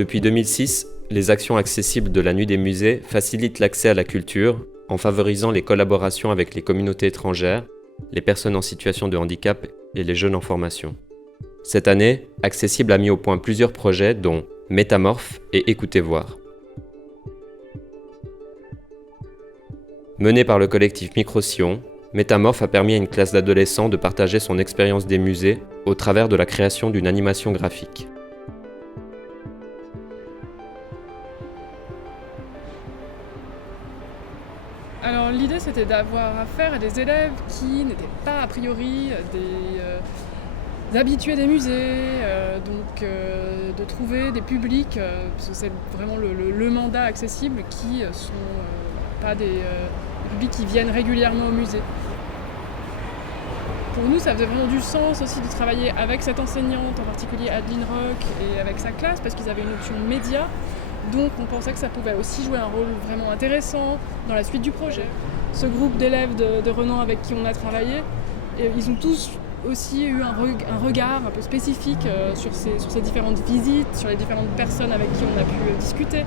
Depuis 2006, les actions accessibles de la Nuit des musées facilitent l'accès à la culture en favorisant les collaborations avec les communautés étrangères, les personnes en situation de handicap et les jeunes en formation. Cette année, Accessible a mis au point plusieurs projets dont Métamorphe et Écoutez voir. Mené par le collectif Micro-Sillon, Métamorphe a permis à une classe d'adolescents de partager son expérience des musées au travers de la création d'une animation graphique. Alors l'idée c'était d'avoir affaire à des élèves qui n'étaient pas a priori des habitués des musées, de trouver des publics, parce que c'est vraiment le mandat accessible, qui sont pas des publics qui viennent régulièrement au musée. Pour nous, ça faisait vraiment du sens aussi de travailler avec cette enseignante, en particulier Adeline Rock, et avec sa classe, parce qu'ils avaient une option média. Donc on pensait que ça pouvait aussi jouer un rôle vraiment intéressant dans la suite du projet. Ce groupe d'élèves de Renan avec qui on a travaillé, ils ont tous aussi eu un regard un peu spécifique sur ces différentes visites, sur les différentes personnes avec qui on a pu discuter.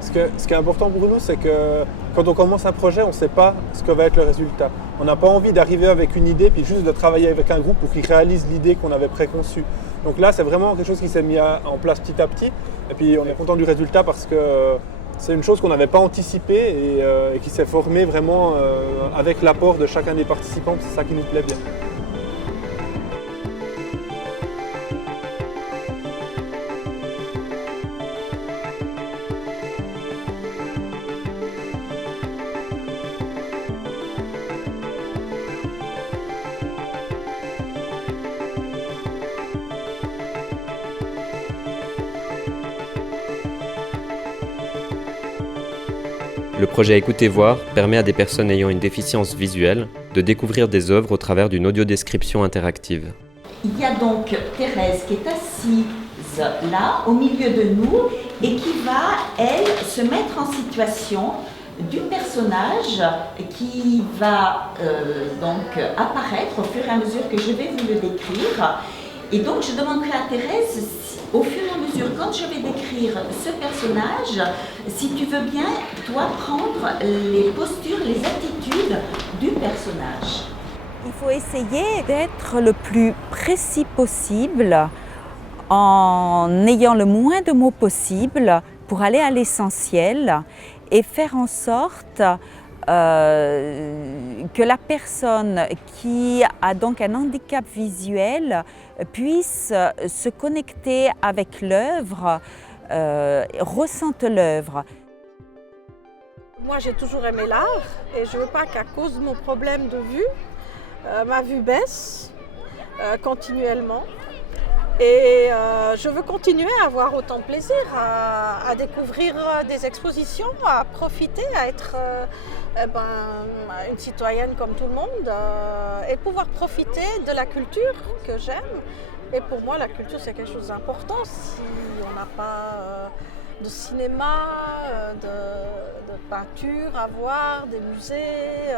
Ce qui est important pour nous, c'est que quand on commence un projet, on ne sait pas ce que va être le résultat. On n'a pas envie d'arriver avec une idée puis juste de travailler avec un groupe pour qu'ils réalisent l'idée qu'on avait préconçue. Donc là, c'est vraiment quelque chose qui s'est mis en place petit à petit. Et puis on est content du résultat parce que c'est une chose qu'on n'avait pas anticipée et qui s'est formée vraiment avec l'apport de chacun des participants. C'est ça qui nous plaît bien. Le projet Écoutez voir permet à des personnes ayant une déficience visuelle de découvrir des œuvres au travers d'une audiodescription interactive. Il y a donc Thérèse qui est assise là, au milieu de nous, et qui va, elle, se mettre en situation du personnage qui va donc apparaître au fur et à mesure que je vais vous le décrire. Et donc je demanderai à Thérèse, au fur et à mesure, quand je vais décrire ce personnage, si tu veux bien, toi, prendre les postures, les attitudes du personnage. Il faut essayer d'être le plus précis possible en ayant le moins de mots possible pour aller à l'essentiel et faire en sorte que la personne qui a donc un handicap visuel puisse se connecter avec l'œuvre, ressente l'œuvre. Moi, j'ai toujours aimé l'art et je ne veux pas qu'à cause de mon problème de vue, ma vue baisse continuellement. Et je veux continuer à avoir autant de plaisir, à découvrir des expositions, à profiter, à être une citoyenne comme tout le monde et pouvoir profiter de la culture que j'aime. Et pour moi, la culture, c'est quelque chose d'important. Si on n'a pas de cinéma, de peinture à voir, des musées,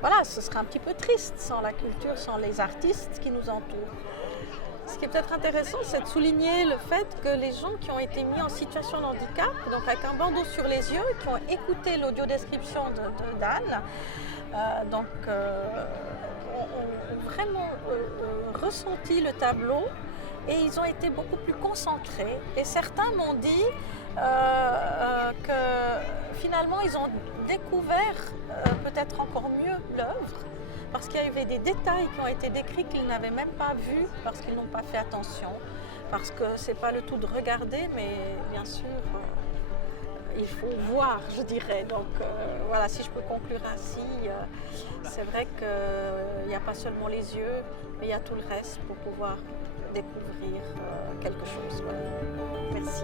voilà, ce serait un petit peu triste sans la culture, sans les artistes qui nous entourent. Ce qui est peut-être intéressant, c'est de souligner le fait que les gens qui ont été mis en situation de handicap, donc avec un bandeau sur les yeux, qui ont écouté l'audiodescription d'Anne, ont vraiment ressenti le tableau et ils ont été beaucoup plus concentrés. Et certains m'ont dit que finalement, ils ont découvert peut-être encore mieux l'œuvre, parce qu'il y avait des détails qui ont été décrits qu'ils n'avaient même pas vus, parce qu'ils n'ont pas fait attention, parce que ce n'est pas le tout de regarder, mais bien sûr, il faut voir, je dirais. Donc voilà, si je peux conclure ainsi, c'est vrai qu'il n'y a pas seulement les yeux, mais il y a tout le reste pour pouvoir découvrir quelque chose. Voilà. Merci.